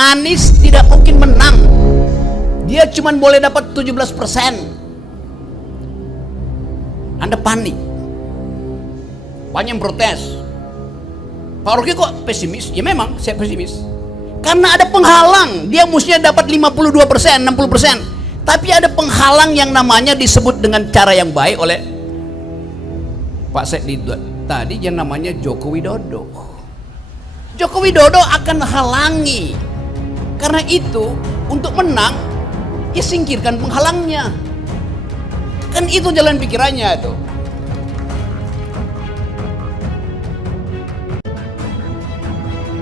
Anies tidak mungkin menang. Dia cuma boleh dapat 17%. Anda panik. Banyak yang protes. Pak Rocky kok pesimis? Ya memang saya pesimis. Karena ada penghalang. Dia mestinya dapat 52%, 60%. Tapi ada penghalang yang namanya disebut dengan cara yang baik oleh Pak Sekdi tadi, yang namanya Joko Widodo. Joko Widodo akan halangi. Karena itu untuk menang, ya singkirkan penghalangnya. Kan itu jalan pikirannya itu.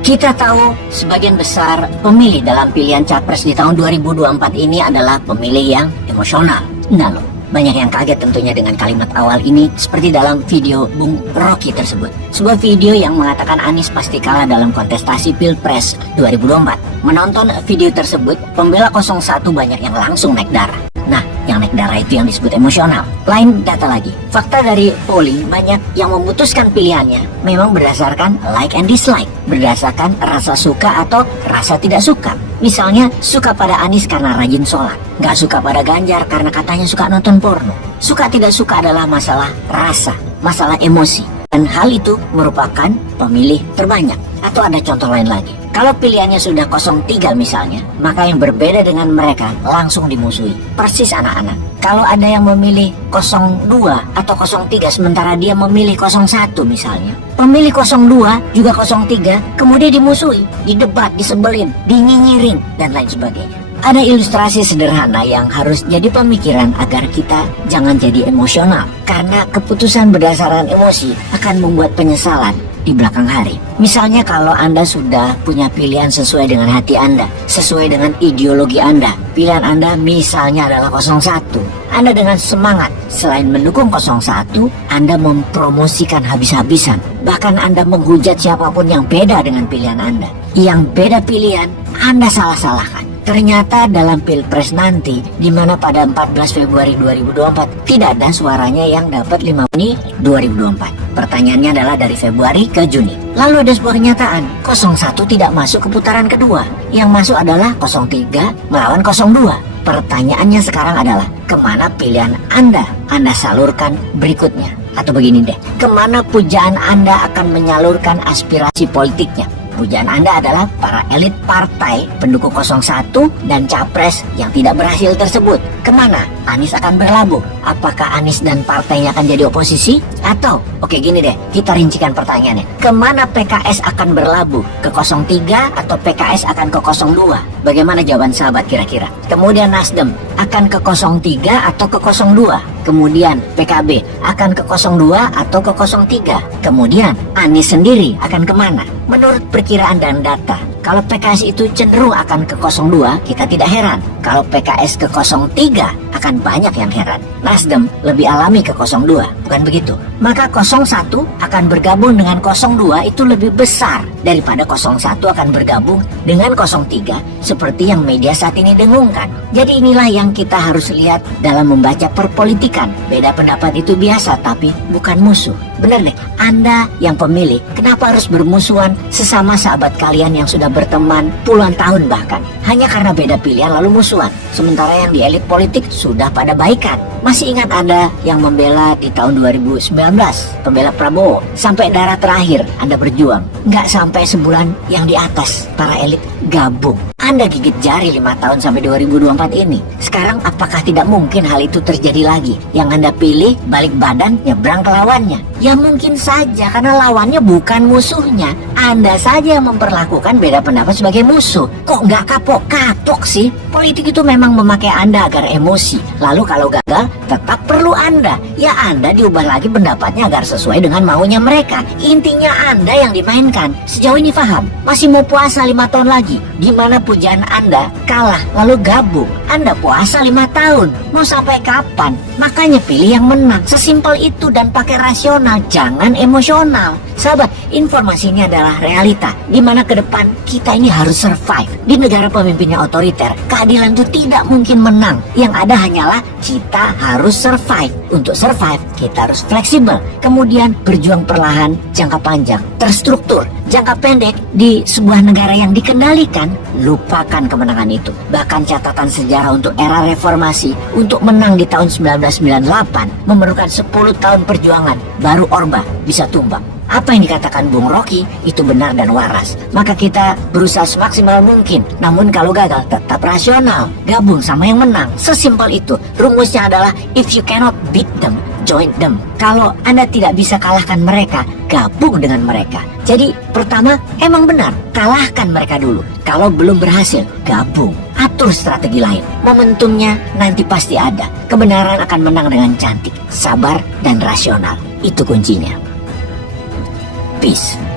Kita tahu sebagian besar pemilih dalam pilihan capres di tahun 2024 ini adalah pemilih yang emosional. Nah loh, banyak yang kaget tentunya dengan kalimat awal ini, seperti dalam video Bung Rocky tersebut. Sebuah video yang mengatakan Anies pasti kalah dalam kontestasi Pilpres 2024. Menonton video tersebut, pembela 01 banyak yang langsung naik darah. Nah, yang naik darah itu yang disebut emosional. Lain data lagi, fakta dari polling banyak yang memutuskan pilihannya memang berdasarkan like and dislike, berdasarkan rasa suka atau rasa tidak suka. Misalnya, suka pada Anies karena rajin sholat, nggak suka pada Ganjar karena katanya suka nonton porno. Suka tidak suka adalah masalah rasa, masalah emosi. Dan hal itu merupakan pemilih terbanyak. Atau ada contoh lain lagi. Kalau pilihannya sudah 03 misalnya, maka yang berbeda dengan mereka langsung dimusuhi. Persis anak-anak. Kalau ada yang memilih 02 atau 03 sementara dia memilih 01 misalnya, pemilih 02 juga 03 kemudian dimusuhi, didebat, disebelin, dinyinyirin, dan lain sebagainya. Ada ilustrasi sederhana yang harus jadi pemikiran agar kita jangan jadi emosional, karena keputusan berdasarkan emosi akan membuat penyesalan di belakang hari. Misalnya kalau Anda sudah punya pilihan sesuai dengan hati Anda, sesuai dengan ideologi Anda, pilihan Anda misalnya adalah 01. Anda dengan semangat, selain mendukung 01, Anda mempromosikan habis-habisan. Bahkan Anda menghujat siapapun yang beda dengan pilihan Anda. Yang beda pilihan, Anda salah-salahkan. Ternyata dalam Pilpres nanti, di mana pada 14 Februari 2024 tidak ada suaranya yang dapat 5 Juni 2024. Pertanyaannya adalah dari Februari ke Juni. Lalu ada sebuah kenyataan, 01 tidak masuk ke putaran kedua. Yang masuk adalah 03 melawan 02. Pertanyaannya sekarang adalah, kemana pilihan Anda salurkan berikutnya? Atau begini deh, kemana pujaan Anda akan menyalurkan aspirasi politiknya? Pujaan Anda adalah para elit partai pendukung 01 dan capres yang tidak berhasil tersebut. Kemana Anies akan berlabuh? Apakah Anies dan partainya akan jadi oposisi? Atau, oke gini deh, kita rincikan pertanyaannya. Kemana PKS akan berlabuh? Ke 03 atau PKS akan ke 02? Bagaimana jawaban sahabat kira-kira? Kemudian Nasdem akan ke 03 atau ke 02? Kemudian PKB akan ke 02 atau ke 03? Kemudian Anies sendiri akan kemana? Menurut perkiraan dan data, kalau PKS itu cenderung akan ke 02, kita tidak heran. Kalau PKS ke 03, akan banyak yang heran. Nasdem lebih alami ke 02, bukan begitu? Maka 01 akan bergabung dengan 02 itu lebih besar daripada 01 akan bergabung dengan 03 seperti yang media saat ini dengungkan. Jadi inilah yang kita harus lihat dalam membaca perpolitikan. Beda pendapat itu biasa, tapi bukan musuh. Benar deh, Anda yang pemilih, kenapa harus bermusuhan sesama sahabat kalian yang sudah berteman puluhan tahun bahkan? Hanya karena beda pilihan lalu musuhan. Sementara yang di elit politik sudah pada baikan. Masih ingat Anda yang membela di tahun 2019, pembela Prabowo, sampai darah terakhir Anda berjuang. Nggak sampai sebulan yang di atas para elit gabung. Anda gigit jari 5 tahun sampai 2024 ini. Sekarang apakah tidak mungkin hal itu terjadi lagi? Yang Anda pilih balik badan nyebrang ke lawannya? Ya mungkin saja, karena lawannya bukan musuhnya. Anda saja yang memperlakukan beda pendapat sebagai musuh. Kok nggak kapok-kapok sih? Politik itu memang memakai Anda agar emosi. Lalu kalau gagal, tetap perlu Anda. Ya Anda diubah lagi pendapatnya agar sesuai dengan maunya mereka. Intinya Anda yang dimainkan. Sejauh ini paham? Masih mau puasa 5 tahun lagi? Gimana pujaan Anda kalah lalu gabung? Anda puasa 5 tahun. Mau sampai kapan? Makanya pilih yang menang. Sesimpel itu dan pakai rasional. Jangan emosional. Sahabat, informasi ini adalah realita. Dimana ke depan kita ini harus survive. Di negara pemimpinnya otoriter, keadilan itu tidak mungkin menang. Yang ada hanyalah kita harus survive. Untuk survive, kita harus fleksibel. Kemudian berjuang perlahan, jangka panjang, terstruktur. jangka pendek di sebuah negara yang dikendalikan, lupakan kemenangan itu. Bahkan catatan sejarah untuk era reformasi, untuk menang di tahun 1998 memerlukan 10 tahun perjuangan, baru Orba bisa tumbang. Apa yang dikatakan Bung Rocky itu benar dan waras. Maka kita berusaha semaksimal mungkin. Namun kalau gagal tetap rasional, gabung sama yang menang. Sesimpel itu. Rumusnya adalah if you cannot beat them, join them. Kalau Anda tidak bisa kalahkan mereka, gabung dengan mereka. Jadi pertama emang benar, kalahkan mereka dulu. Kalau belum berhasil, gabung. Atur strategi lain. Momentumnya nanti pasti ada. Kebenaran akan menang dengan cantik, sabar dan rasional. Itu kuncinya. Peace.